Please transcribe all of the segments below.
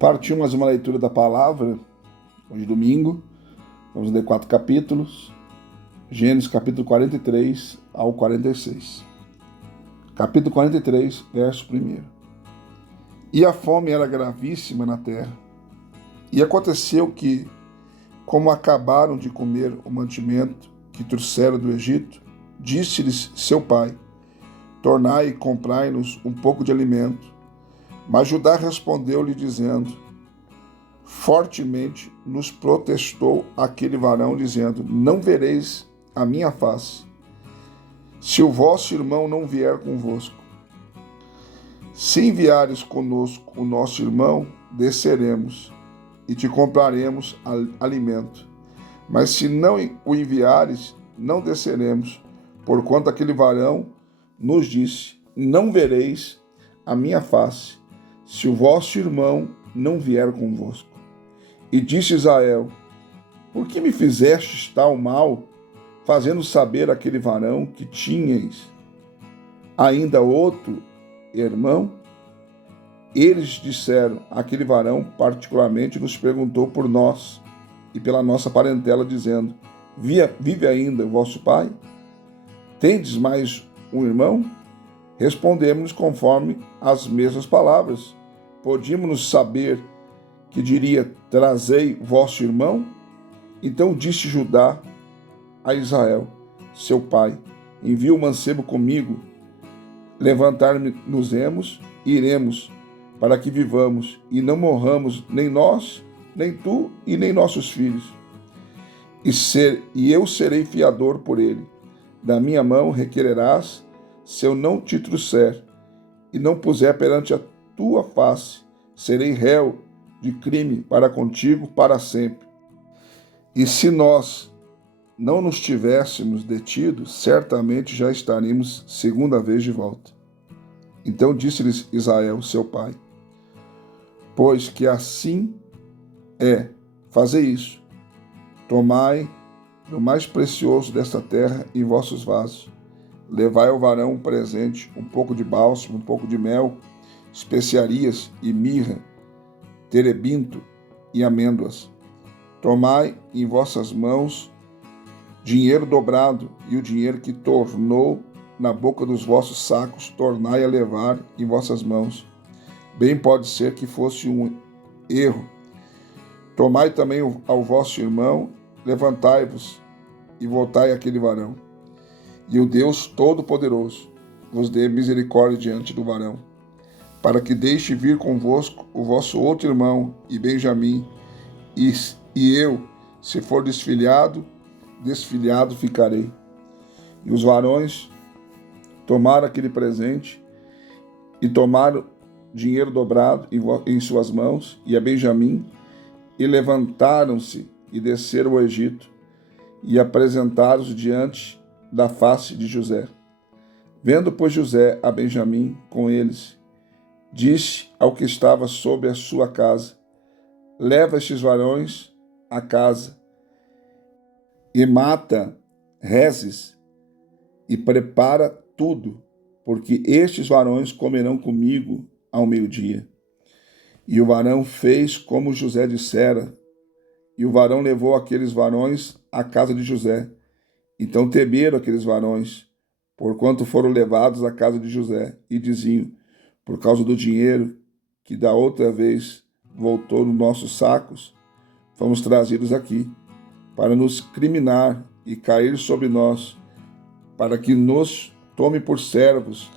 Partiu mais uma leitura da palavra, hoje domingo, vamos ler 4 capítulos, Gênesis capítulo 43 ao 46. Capítulo 43, verso 1. E a fome era gravíssima na terra, e aconteceu que, como acabaram de comer o mantimento que trouxeram do Egito, disse-lhes seu pai: tornai e comprai-nos um pouco de alimento. Mas Judá respondeu-lhe, dizendo: fortemente nos protestou aquele varão, dizendo: não vereis a minha face, se o vosso irmão não vier convosco. Se enviares conosco o nosso irmão, desceremos e te compraremos alimento. Mas se não o enviares, não desceremos, porquanto aquele varão nos disse: não vereis a minha face, se o vosso irmão não vier convosco. E disse Israel: por que me fizestes tal mal, fazendo saber àquele varão que tinhas ainda outro irmão? Eles disseram: aquele varão particularmente nos perguntou por nós e pela nossa parentela, dizendo: vive ainda o vosso pai? Tendes mais um irmão? Respondemos conforme as mesmas palavras. Podíamos saber que diria: trazei vosso irmão? Então disse Judá a Israel, seu pai: envia o mancebo comigo, levantar-nos-emos e iremos, para que vivamos e não morramos, nem nós, nem tu e nem nossos filhos. E eu serei fiador por ele. Da minha mão requererás, se eu não te trouxer e não puser perante a tua face, serei réu de crime para contigo para sempre. E se nós não nos tivéssemos detido, certamente já estaríamos segunda vez de volta. Então disse-lhes Israel, seu pai: pois que assim é, fazei isso. Tomai do mais precioso desta terra em vossos vasos. Levai ao varão um presente, um pouco de bálsamo, um pouco de mel, especiarias e mirra, terebinto e amêndoas. Tomai em vossas mãos dinheiro dobrado, e o dinheiro que tornou na boca dos vossos sacos, tornai a levar em vossas mãos. Bem pode ser que fosse um erro. Tomai também ao vosso irmão, levantai-vos e voltai àquele varão. E o Deus Todo-Poderoso vos dê misericórdia diante do varão, para que deixe vir convosco o vosso outro irmão e Benjamim, e eu, se for desfilhado ficarei. E os varões tomaram aquele presente e tomaram dinheiro dobrado em suas mãos e a Benjamim, e levantaram-se e desceram ao Egito e apresentaram-se diante da face de José. Vendo, pois, José a Benjamim com eles, disse ao que estava sob a sua casa: leva estes varões à casa e mata rezes e prepara tudo, porque estes varões comerão comigo ao meio-dia. E o varão fez como José dissera, e o varão levou aqueles varões à casa de José. Então temeram aqueles varões, porquanto foram levados à casa de José, e diziam: por causa do dinheiro que da outra vez voltou nos nossos sacos, fomos trazidos aqui, para nos criminar e cair sobre nós, para que nos tome por servos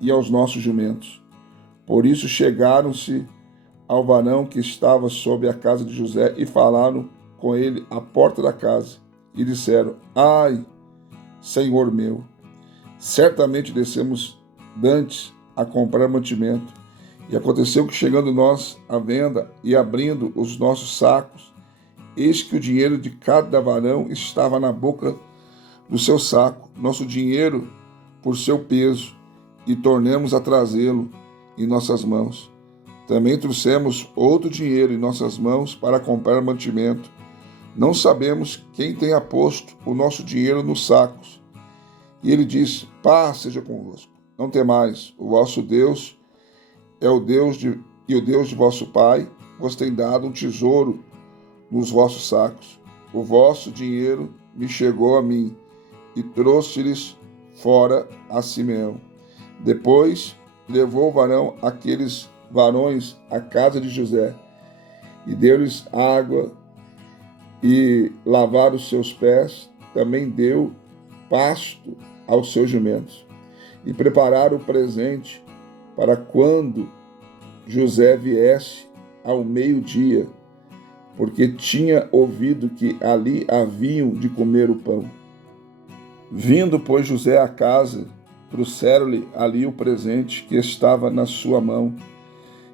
e aos nossos jumentos. Por isso chegaram-se ao varão que estava sob a casa de José e falaram com ele à porta da casa, e disseram: ai, senhor meu, certamente descemos dantes a comprar mantimento. E aconteceu que, chegando nós à venda e abrindo os nossos sacos, eis que o dinheiro de cada varão estava na boca do seu saco, nosso dinheiro por seu peso, e tornemos a trazê-lo em nossas mãos. Também trouxemos outro dinheiro em nossas mãos para comprar mantimento. Não sabemos quem tenha posto o nosso dinheiro nos sacos. E ele disse: paz seja convosco, não temais, o vosso Deus é o Deus de vosso pai, vos tem dado um tesouro nos vossos sacos. O vosso dinheiro me chegou a mim, e trouxe-lhes fora a Simeão. Depois levou o varão aqueles varões à casa de José, e deu-lhes água e lavar os seus pés, também deu pasto aos seus jumentos, e prepararam o presente para quando José viesse ao meio-dia, porque tinha ouvido que ali haviam de comer o pão. Vindo, pois, José à casa, trouxeram-lhe ali o presente que estava na sua mão,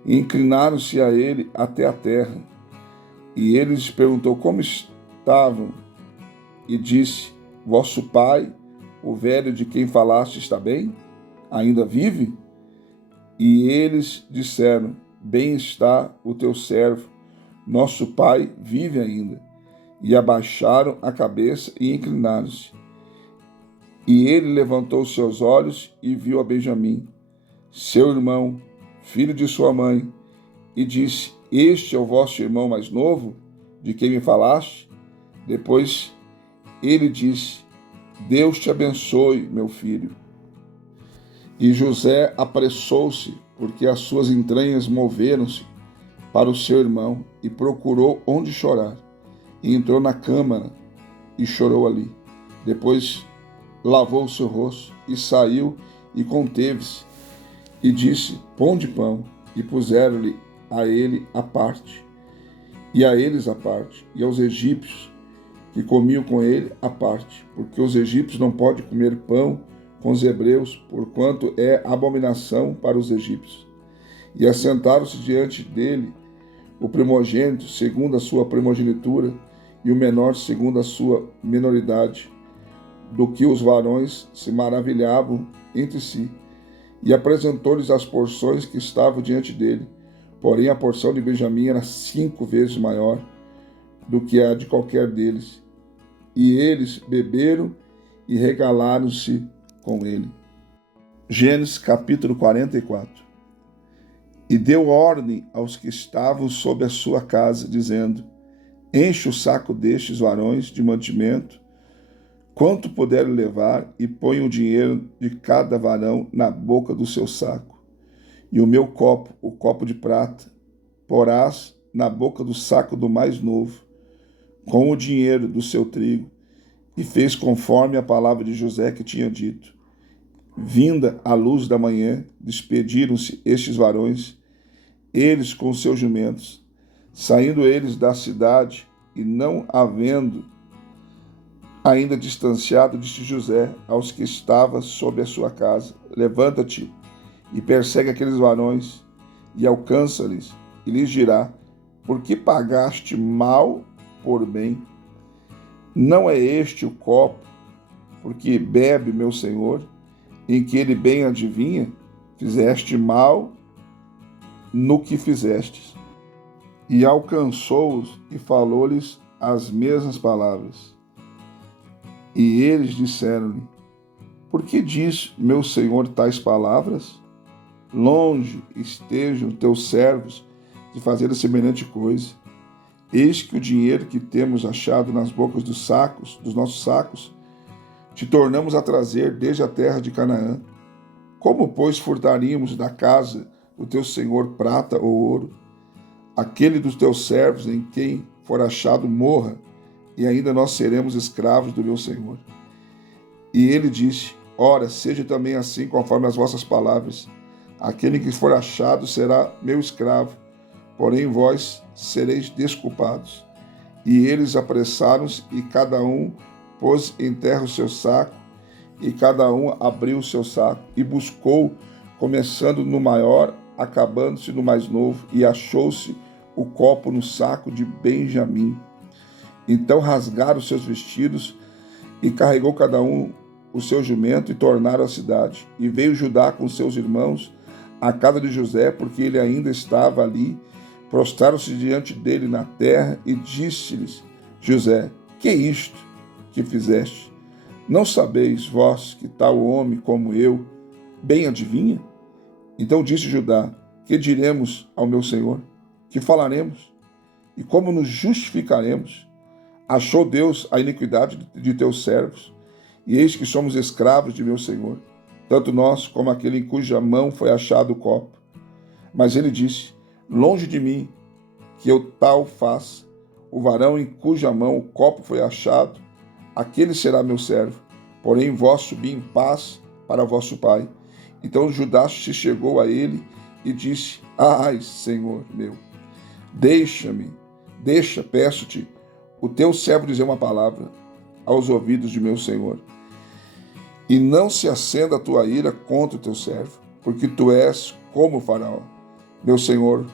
e inclinaram-se a ele até a terra. E ele lhes perguntou como estavam, e disse: Vosso pai, o velho de quem falaste, está bem? Ainda vive? E eles disseram: Bem está o teu servo, nosso pai vive ainda. E abaixaram a cabeça e inclinaram-se. E ele levantou seus olhos e viu a Benjamim, seu irmão, filho de sua mãe, e disse: Este é o vosso irmão mais novo, de quem me falaste? Depois ele disse: Deus te abençoe, meu filho. E José apressou-se, porque as suas entranhas moveram-se para o seu irmão, e procurou onde chorar. E entrou na câmara e chorou ali. Depois lavou o seu rosto e saiu e conteve-se. E disse: Ponde pão. E puseram-lhe a ele a parte, e a eles a parte, e aos egípcios que comiam com ele a parte, porque os egípcios não podem comer pão com os hebreus, porquanto é abominação para os egípcios. E assentaram-se diante dele o primogênito segundo a sua primogenitura, e o menor segundo a sua menoridade, do que os varões se maravilhavam entre si. E apresentou-lhes as porções que estavam diante dele. Porém, a porção de Benjamim era 5 vezes maior do que a de qualquer deles. E eles beberam e regalaram-se com ele. Gênesis capítulo 44. E deu ordem aos que estavam sob a sua casa, dizendo: Enche o saco destes varões de mantimento, quanto puderem levar, e põe o dinheiro de cada varão na boca do seu saco. E o meu copo, o copo de prata, porás na boca do saco do mais novo, com o dinheiro do seu trigo. E fez conforme a palavra de José que tinha dito. Vinda a luz da manhã, despediram-se estes varões, eles com seus jumentos. Saindo eles da cidade, e não havendo ainda distanciado, disse José aos que estavam sob a sua casa: Levanta-te e persegue aqueles varões, e alcança-lhes, e lhes dirá: Por que pagaste mal por bem? Não é este o copo, porque bebe meu senhor, em que ele bem adivinha? Fizeste mal no que fizestes. E alcançou-os e falou-lhes as mesmas palavras. E eles disseram-lhe: Por que diz meu senhor tais palavras? Longe estejam teus servos de fazer semelhante coisa. Eis que o dinheiro que temos achado nas bocas dos nossos sacos, te tornamos a trazer desde a terra de Canaã. Como, pois, furtaríamos da casa do teu senhor prata ou ouro? Aquele dos teus servos em quem for achado morra, e ainda nós seremos escravos do meu senhor. E ele disse: Ora, seja também assim conforme as vossas palavras. Aquele que for achado será meu escravo, porém vós sereis desculpados. E eles apressaram-se, e cada um pôs em terra o seu saco, e cada um abriu o seu saco, e buscou, começando no maior, acabando-se no mais novo, e achou-se o copo no saco de Benjamim. Então rasgaram os seus vestidos, e carregou cada um o seu jumento, e tornaram à cidade. E veio Judá com seus irmãos à casa de José, porque ele ainda estava ali. Prostraram-se diante dele na terra, e disse-lhes José: Que é isto que fizeste? Não sabeis vós que tal homem como eu bem adivinha? Então disse Judá: Que diremos ao meu senhor? Que falaremos? E como nos justificaremos? Achou Deus a iniquidade de teus servos, e eis que somos escravos de meu Senhor, tanto nós como aquele em cuja mão foi achado o copo. Mas ele disse: longe de mim que eu tal faça. O varão em cuja mão o copo foi achado, aquele será meu servo. Porém vós subi em paz para vosso pai. Então Judas se chegou a ele e disse: ai, Senhor meu, deixa, peço-te, o teu servo dizer uma palavra aos ouvidos de meu Senhor. E não se acenda a tua ira contra o teu servo, porque tu és como o Faraó. Meu Senhor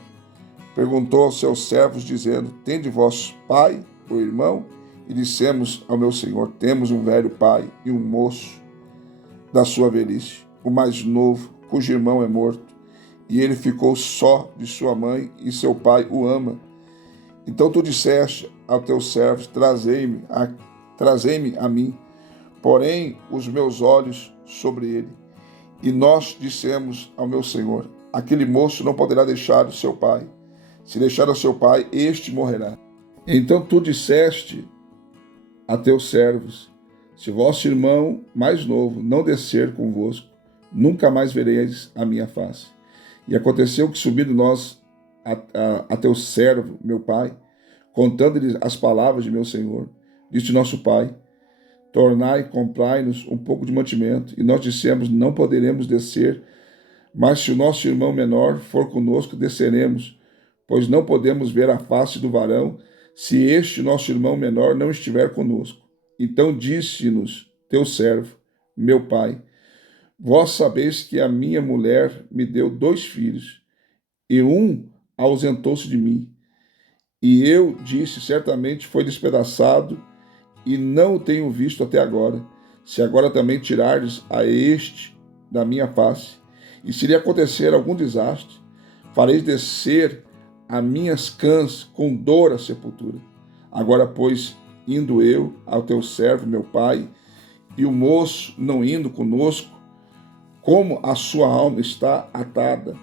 perguntou aos seus servos, dizendo: tende vosso pai ou irmão? E dissemos ao meu Senhor: temos um velho pai e um moço da sua velhice, o mais novo, cujo irmão é morto, e ele ficou só de sua mãe, e seu pai o ama. Então tu disseste aos teus servos: trazei-me a mim, porém os meus olhos sobre ele. E nós dissemos ao meu Senhor: aquele moço não poderá deixar o seu pai. Se deixar o seu pai, este morrerá. Então tu disseste a teus servos: se vosso irmão mais novo não descer convosco, nunca mais vereis a minha face. E aconteceu que, subindo nós a teu servo, meu pai, contando-lhe as palavras de meu Senhor, disse nosso pai: tornai, comprai-nos um pouco de mantimento. E nós dissemos: não poderemos descer, mas se o nosso irmão menor for conosco, desceremos, pois não podemos ver a face do varão, se este nosso irmão menor não estiver conosco. Então disse-nos teu servo, meu pai: vós sabeis que a minha mulher me deu 2 filhos, e um ausentou-se de mim. E eu disse: certamente foi despedaçado, e não o tenho visto até agora. Se agora também tirardes a este da minha face, e se lhe acontecer algum desastre, fareis descer a minhas cãs com dor à sepultura. Agora, pois, indo eu ao teu servo, meu pai, e o moço não indo conosco, como a sua alma está atada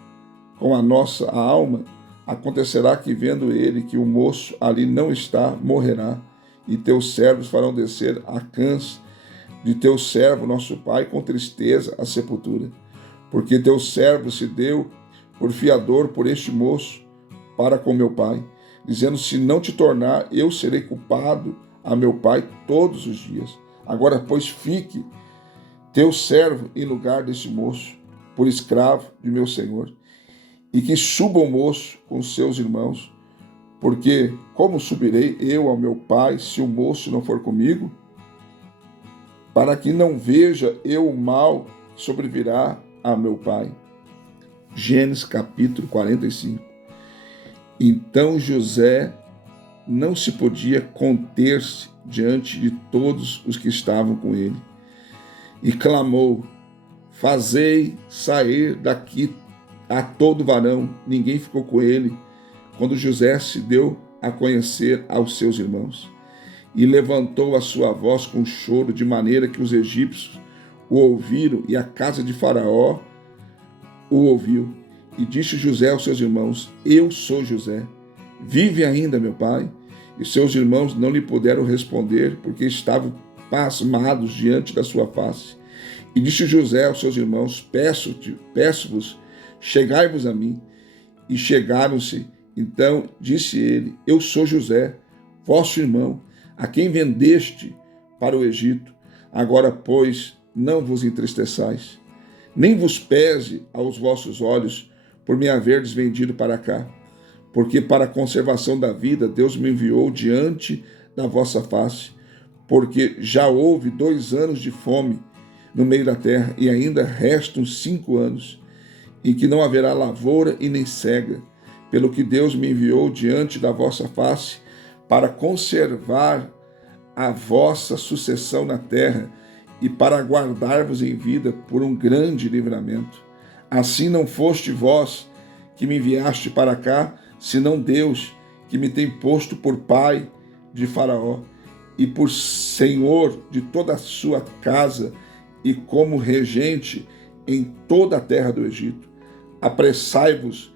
com a nossa alma, acontecerá que, vendo ele que o moço ali não está, morrerá, e teus servos farão descer a cãs de teu servo, nosso pai, com tristeza à sepultura. Porque teu servo se deu por fiador por este moço para com meu pai, dizendo: se não te tornar, eu serei culpado a meu pai todos os dias. Agora, pois, fique teu servo em lugar desse moço, por escravo de meu senhor, e que suba o moço com seus irmãos, porque como subirei eu ao meu pai se o moço não for comigo? Para que não veja eu o mal que sobrevirá a meu pai. Gênesis capítulo 45. Então José não se podia conter-se diante de todos os que estavam com ele, e clamou: fazei sair daqui a todo varão. Ninguém ficou com ele quando José se deu a conhecer aos seus irmãos. E levantou a sua voz com choro, de maneira que os egípcios o ouviram, e a casa de Faraó o ouviu. E disse José aos seus irmãos: eu sou José. Vive ainda meu pai? E seus irmãos não lhe puderam responder, porque estavam pasmados diante da sua face. E disse José aos seus irmãos: peço-vos, chegai-vos a mim. E chegaram-se. Então disse ele: eu sou José, vosso irmão, a quem vendeste para o Egito. Agora, pois, não vos entristeçais, nem vos pese aos vossos olhos por me haverdes vendido para cá, porque para a conservação da vida Deus me enviou diante da vossa face, porque já houve 2 anos de fome no meio da terra, e ainda restam 5 anos, em que não haverá lavoura e nem cega, pelo que Deus me enviou diante da vossa face, para conservar a vossa sucessão na terra, e para guardar-vos em vida por um grande livramento. Assim não foste vós que me enviaste para cá, senão Deus, que me tem posto por pai de Faraó, e por senhor de toda a sua casa, e como regente em toda a terra do Egito. Apressai-vos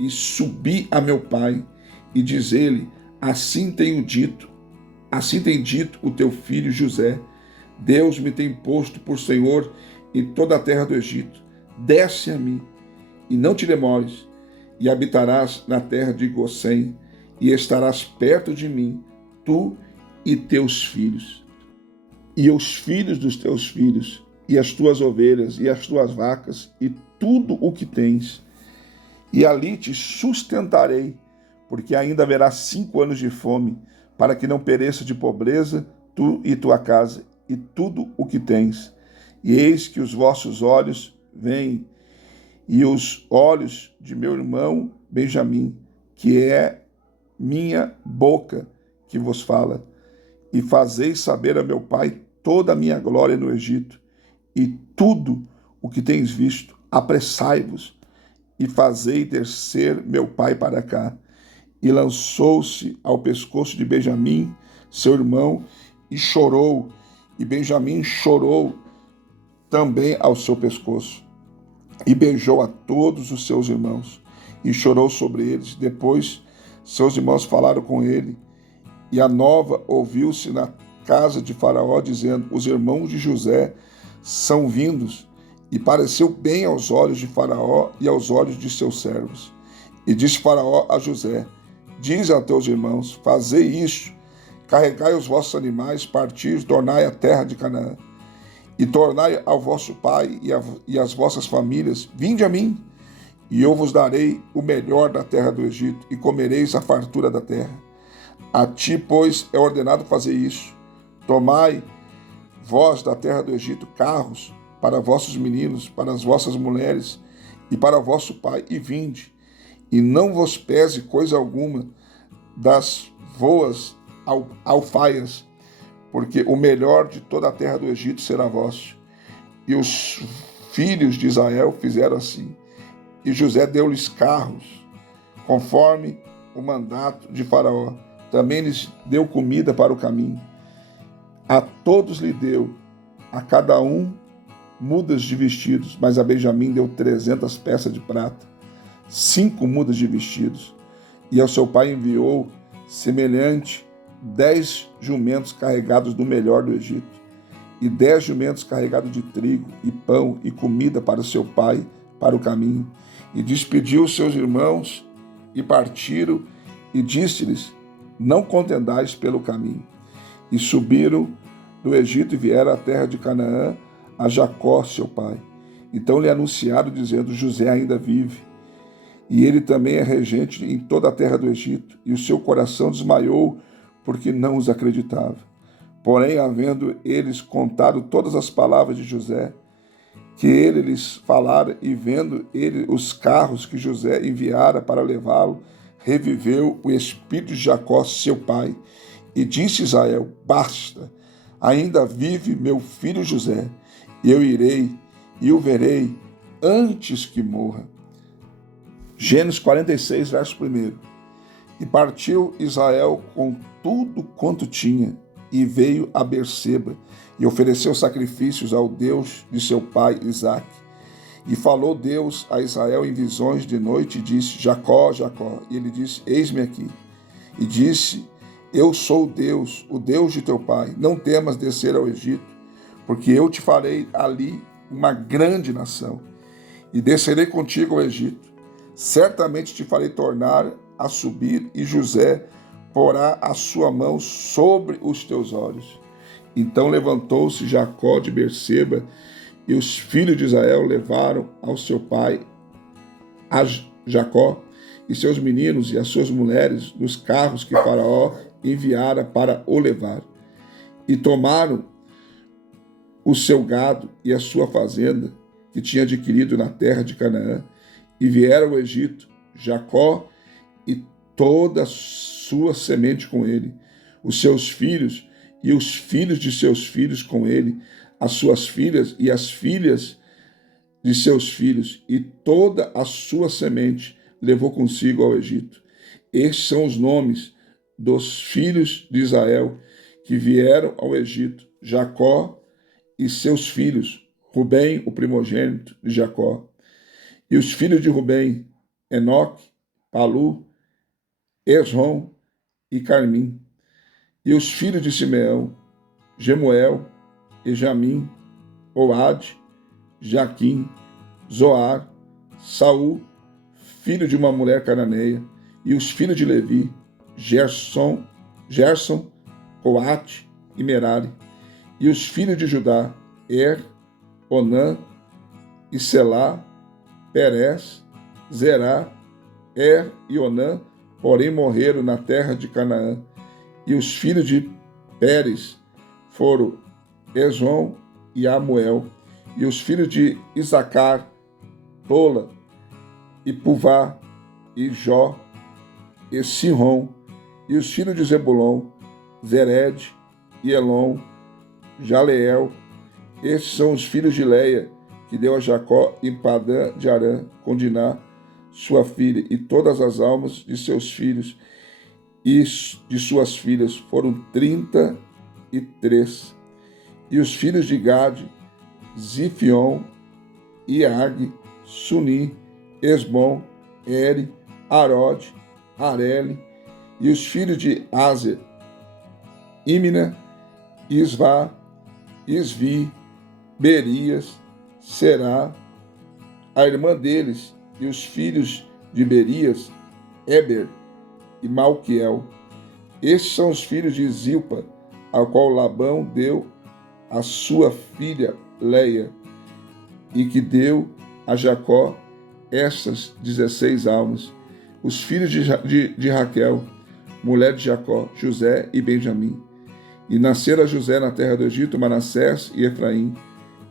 e subi a meu pai, e diz ele, assim tem dito o teu filho José, Deus me tem posto por Senhor em toda a terra do Egito. Desce a mim, e não te demores, e habitarás na terra de Gosém, e estarás perto de mim, tu e teus filhos, e os filhos dos teus filhos, e as tuas ovelhas, e as tuas vacas, e tudo o que tens. E ali te sustentarei, porque ainda haverá 5 anos de fome, para que não pereça de pobreza tu e tua casa, e tudo o que tens. E eis que os vossos olhos veem, e os olhos de meu irmão Benjamim, que é minha boca que vos fala. E fazeis saber a meu pai toda a minha glória no Egito, e tudo o que tens visto. Apressai-vos, e fazei descer meu pai para cá. E lançou-se ao pescoço de Benjamim, seu irmão, e chorou. E Benjamim chorou também ao seu pescoço. E beijou a todos os seus irmãos, e chorou sobre eles. Depois seus irmãos falaram com ele, e a nova ouviu-se na casa de Faraó, dizendo, os irmãos de José são vindos. E pareceu bem aos olhos de Faraó e aos olhos de seus servos. E disse Faraó a José, diz a teus irmãos, fazei isto, carregai os vossos animais, partir, tornai a terra de Canaã. E tornai ao vosso pai e às vossas famílias, vinde a mim, e eu vos darei o melhor da terra do Egito, e comereis a fartura da terra. A ti, pois, é ordenado fazer isso. Tomai vós da terra do Egito carros para vossos meninos, para as vossas mulheres e para vosso pai, e vinde. E não vos pese coisa alguma das voas alfaias, porque o melhor de toda a terra do Egito será vosso. E os filhos de Israel fizeram assim. E José deu-lhes carros, conforme o mandato de Faraó. Também lhes deu comida para o caminho. A todos lhe deu, a cada um, mudas de vestidos, mas a Benjamim deu 300 peças de prata, 5 mudas de vestidos. E ao seu pai enviou semelhante 10 jumentos carregados do melhor do Egito, e 10 jumentos carregados de trigo e pão e comida para seu pai, para o caminho. E despediu os seus irmãos e partiram, e disse-lhes, não contendais pelo caminho. E subiram do Egito e vieram à terra de Canaã, a Jacó, seu pai. Então lhe anunciaram, dizendo, José ainda vive, e ele também é regente em toda a terra do Egito. E o seu coração desmaiou, porque não os acreditava. Porém, havendo eles contado todas as palavras de José, que ele lhes falara, e vendo ele os carros que José enviara para levá-lo, reviveu o espírito de Jacó, seu pai, e disse Israel, basta, ainda vive meu filho José, e eu irei e o verei antes que morra. Gênesis 46, verso 1. E partiu Israel com tudo quanto tinha, e veio a Berseba, e ofereceu sacrifícios ao Deus de seu pai Isaque. E falou Deus a Israel em visões de noite, e disse, Jacó, Jacó. E ele disse, eis-me aqui. E disse, eu sou Deus, o Deus de teu pai. Não temas descer ao Egito, porque eu te farei ali uma grande nação. E descerei contigo ao Egito. Certamente te farei tornar a subir, e José porá a sua mão sobre os teus olhos. Então levantou-se Jacó de Berseba, e os filhos de Israel levaram ao seu pai a Jacó e seus meninos e as suas mulheres nos carros que Faraó enviara para o levar. E tomaram o seu gado e a sua fazenda, que tinha adquirido na terra de Canaã, e vieram ao Egito, Jacó e toda a sua semente com ele, os seus filhos e os filhos de seus filhos com ele, as suas filhas e as filhas de seus filhos, e toda a sua semente levou consigo ao Egito. Estes são os nomes dos filhos de Israel que vieram ao Egito, Jacó e seus filhos, Rubem, o primogênito de Jacó. E os filhos de Rubem, Enoque, Palu, Esrom e Carmim. E os filhos de Simeão, Gemuel, Ejamim, Oade, Jaquim, Zoar, Saul, filho de uma mulher cananeia, e os filhos de Levi, Gerson, Coate e Merari, e os filhos de Judá, Onã e Selá, Perez, Zerá, e Onã, porém morreram na terra de Canaã. E os filhos de Pérez foram Esrom e Amuel. E os filhos de Isacar, Tola e Puvá e Jó e Sihom. E os filhos de Zebulon, Zered e Elon, Jaleel. Estes são os filhos de Leia, que deu a Jacó em Padã de Arã, com Diná, sua filha, e todas as almas de seus filhos e de suas filhas foram 33. E os filhos de Gade, Zifion, Iag, Suni, Esbom, Eri, Arode, Areli, e os filhos de Azer, Imna, Isvá, Isvi, Berias, Será, a irmã deles, e os filhos de Berias, Eber e Malquiel. Estes são os filhos de Zilpa, ao qual Labão deu a sua filha Leia, e que deu a Jacó estas 16 almas. Os filhos de Raquel, mulher de Jacó, José e Benjamim. E nascera José na terra do Egito, Manassés e Efraim,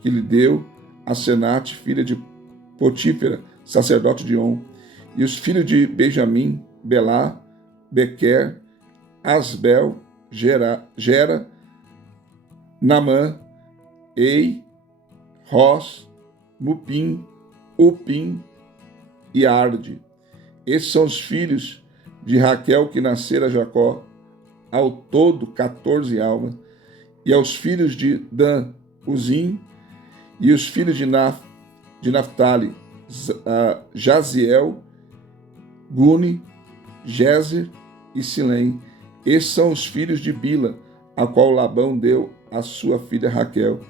que lhe deu a Senate, filha de Potífera, sacerdote de On. E os filhos de Benjamim, Belá, Bequer, Asbel, Gera, Namã, Ei, Ros, Mupim, Upim e Arde. Esses são os filhos de Raquel que nasceram a Jacó, ao todo 14 almas. E aos filhos de Dan, Uzim, e os filhos de Naphtali, Jaziel, Guni, Jezer e Silém. Esses são os filhos de Bila, a qual Labão deu a sua filha Raquel,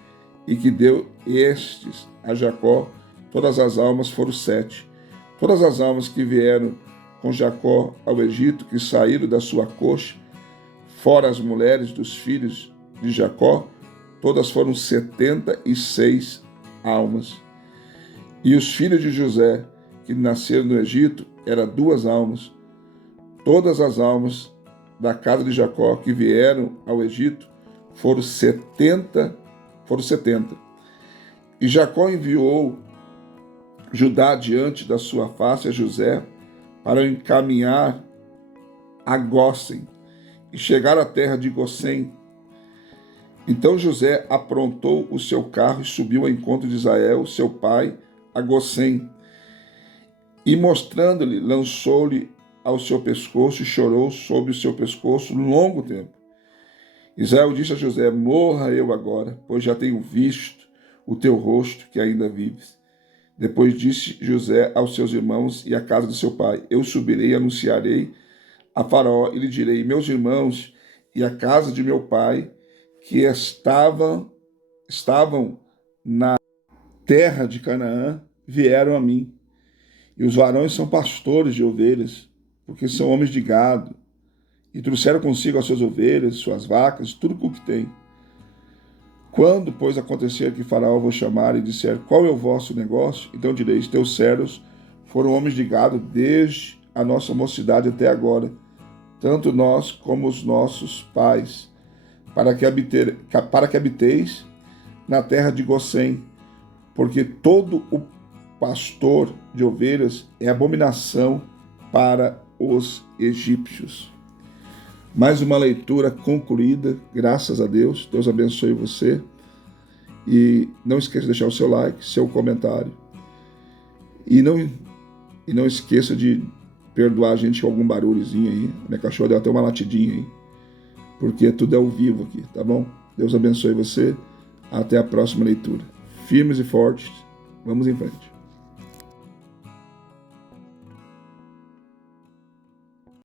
e que deu estes a Jacó. Todas as almas foram 7. Todas as almas que vieram com Jacó ao Egito, que saíram da sua coxa, fora as mulheres dos filhos de Jacó, todas foram 76 almas. E os filhos de José, que nasceram no Egito, eram 2 almas. Todas as almas da casa de Jacó que vieram ao Egito foram 70. E Jacó enviou Judá diante da sua face a José para o encaminhar a Gósen e chegar à terra de Gósen. Então José aprontou o seu carro e subiu ao encontro de Israel, seu pai, a Gósen. E mostrando-lhe, lançou-lhe ao seu pescoço e chorou sobre o seu pescoço um longo tempo. Israel disse a José: morra eu agora, pois já tenho visto o teu rosto, que ainda vives. Depois disse José aos seus irmãos e à casa de seu pai: eu subirei e anunciarei a Faraó e lhe direi: meus irmãos e a casa de meu pai, que estavam na terra de Canaã, vieram a mim. E os varões são pastores de ovelhas, porque são homens de gado, e trouxeram consigo as suas ovelhas, suas vacas, tudo o que tem. Quando, pois, acontecer que Faraó vos chamar e disser: qual é o vosso negócio? Então direis: teus servos foram homens de gado desde a nossa mocidade até agora, tanto nós como os nossos pais, para que habiteis na terra de Gósen, porque todo o pastor de ovelhas é abominação para os egípcios. Mais uma leitura concluída, graças a Deus. Deus abençoe você. E não esqueça de deixar o seu like, seu comentário. E não esqueça de perdoar a gente com algum barulhozinho aí. Minha cachorra deu até uma latidinha aí. Porque tudo é ao vivo aqui, tá bom? Deus abençoe você. Até a próxima leitura. Firmes e fortes. Vamos em frente.